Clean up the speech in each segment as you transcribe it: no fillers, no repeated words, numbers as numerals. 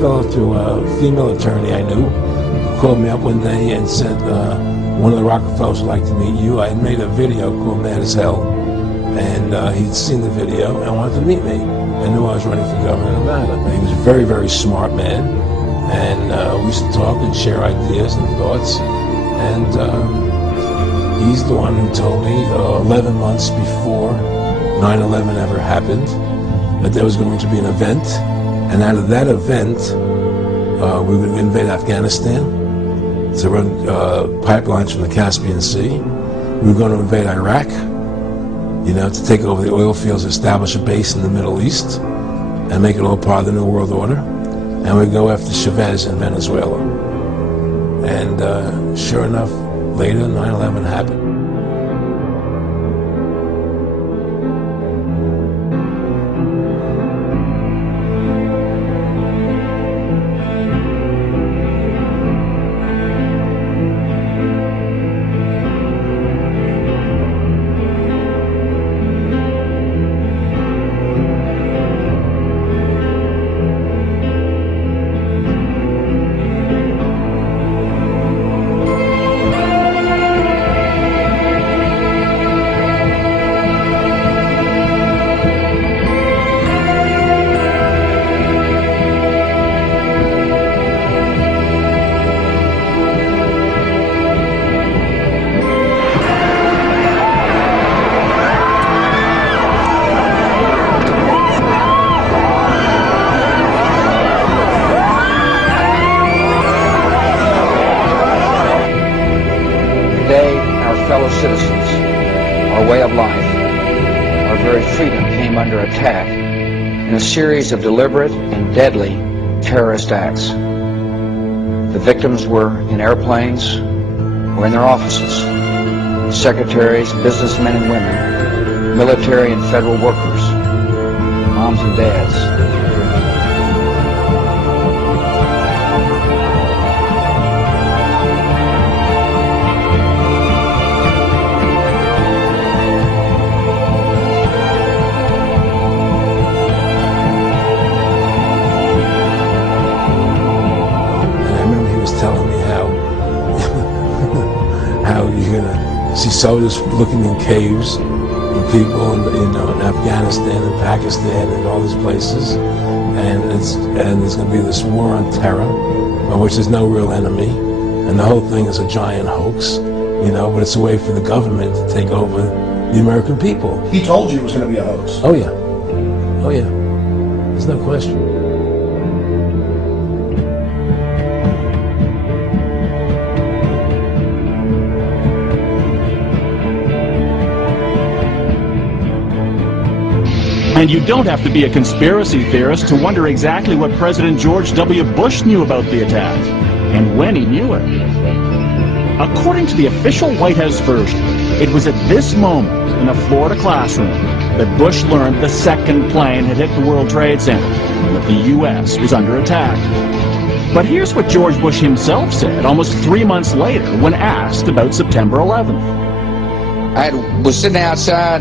fellow through a female attorney I knew who called me up one day and said, one of the Rockefellers would like to meet you. I had made a video called Mad as Hell, and he'd seen the video and wanted to meet me. And knew I was running for governor of Nevada. He was a very, very smart man, and we used to talk and share ideas and thoughts. And he's the one who told me 11 months before 9/11 ever happened that there was going to be an event, and out of that event we would invade Afghanistan to run pipelines from the Caspian Sea. We were going to invade Iraq, you know, to take over the oil fields, establish a base in the Middle East, and make it all part of the New World Order. And we'd go after Chavez in Venezuela. And sure enough, later 9/11 happened. Series of deliberate and deadly terrorist acts. The victims were in airplanes or in their offices. Secretaries, businessmen and women, military and federal workers, moms and dads. See soldiers looking in caves, and people in Afghanistan and Pakistan and all these places, and there's going to be this war on terror, on which there's no real enemy, and the whole thing is a giant hoax, you know. But it's a way for the government to take over the American people. He told you it was going to be a hoax. Oh yeah, oh yeah. There's no question. And you don't have to be a conspiracy theorist to wonder exactly what President George W. Bush knew about the attack, and when he knew it. According to the official White House version, it was at this moment in a Florida classroom that Bush learned the second plane had hit the World Trade Center and that the U.S. was under attack. But here's what George Bush himself said almost 3 months later when asked about September 11th. I was sitting outside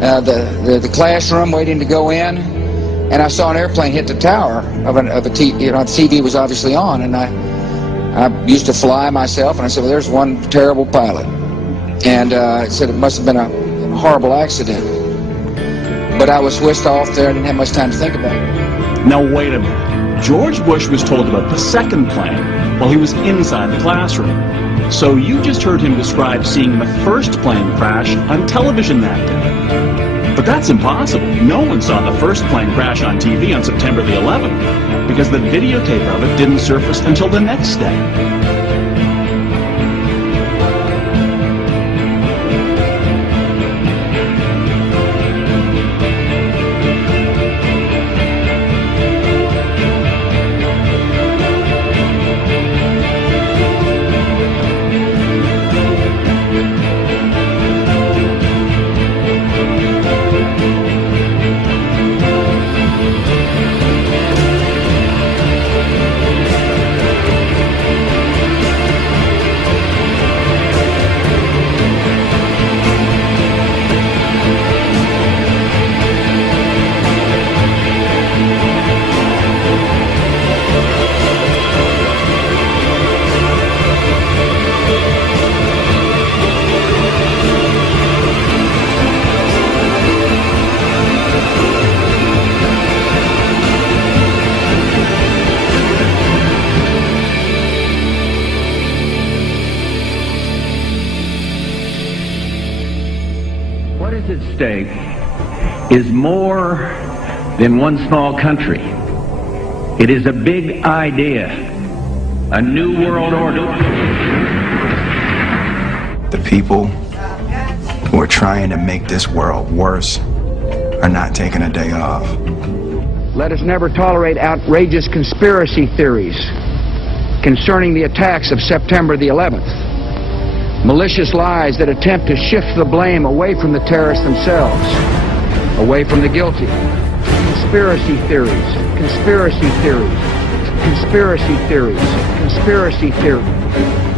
the classroom waiting to go in, and I saw an airplane hit the tower of a TV. You know, the TV was obviously on, and I used to fly myself, and I said, well, there's one terrible pilot. And I said it must have been a horrible accident. But I was whisked off there. I didn't have much time to think about it. Now wait a minute. George Bush was told about the second plane while he was inside the classroom. So you just heard him describe seeing the first plane crash on television that day. But that's impossible. No one saw the first plane crash on TV on September the 11th because the videotape of it didn't surface until the next day. at stake is more than one small country. It is a big idea, a new world order. The people who are trying to make this world worse are not taking a day off. Let us never tolerate outrageous conspiracy theories concerning the attacks of September the 11th. Malicious lies that attempt to shift the blame away from the terrorists themselves, away from the guilty. Conspiracy theories, conspiracy theories, conspiracy theories, conspiracy theories.